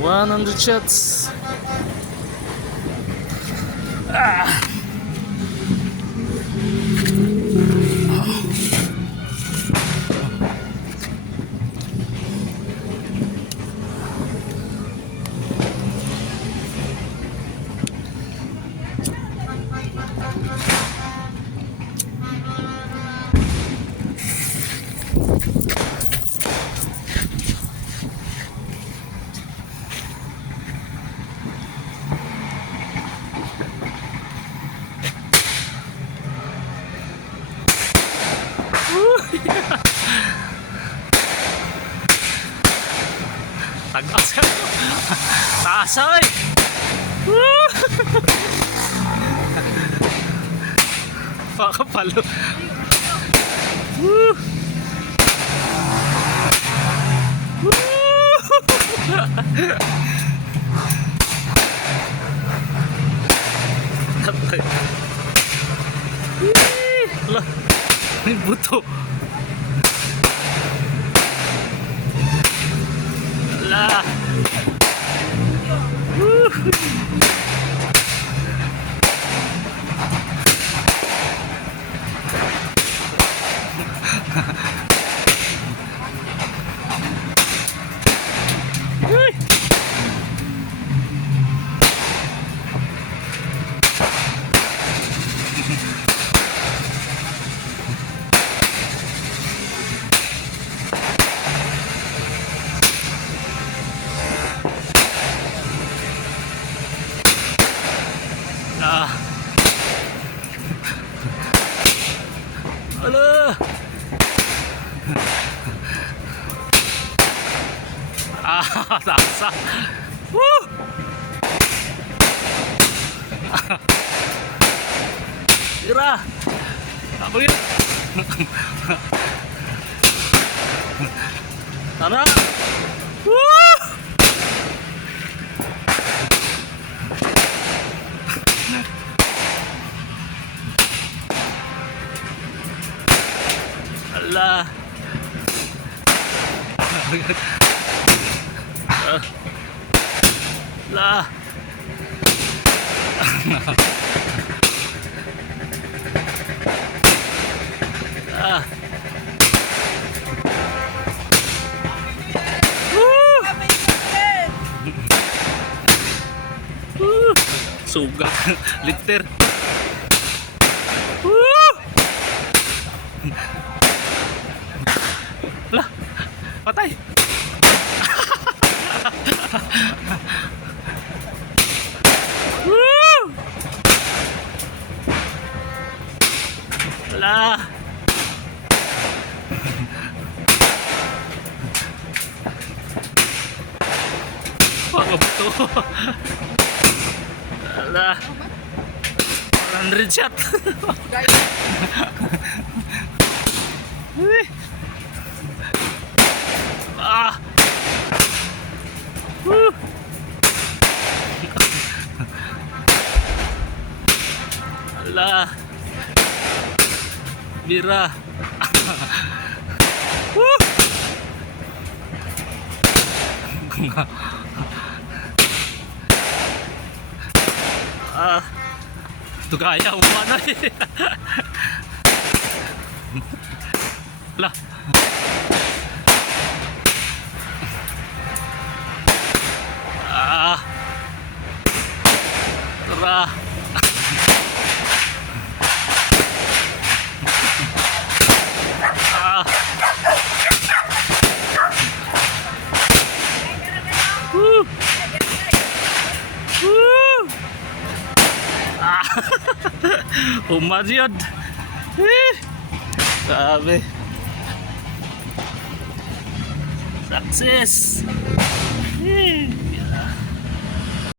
100 shots. Ah. Tagas ka. Tasay. Pakapalo. Lah, ini butuh. Lah. Aduh. Saksa. Ira. Apa ya? Tara. Allah. Lah. Ah. Suga liter. Lah, patay. Lah. Wah, betul. Lah. 100 shot. Ah. Alah. Bira. Ah. Itu kaya umana eh. Lah. Ah. Terah. Ah. Ah. Umat yun. Sabi. Success.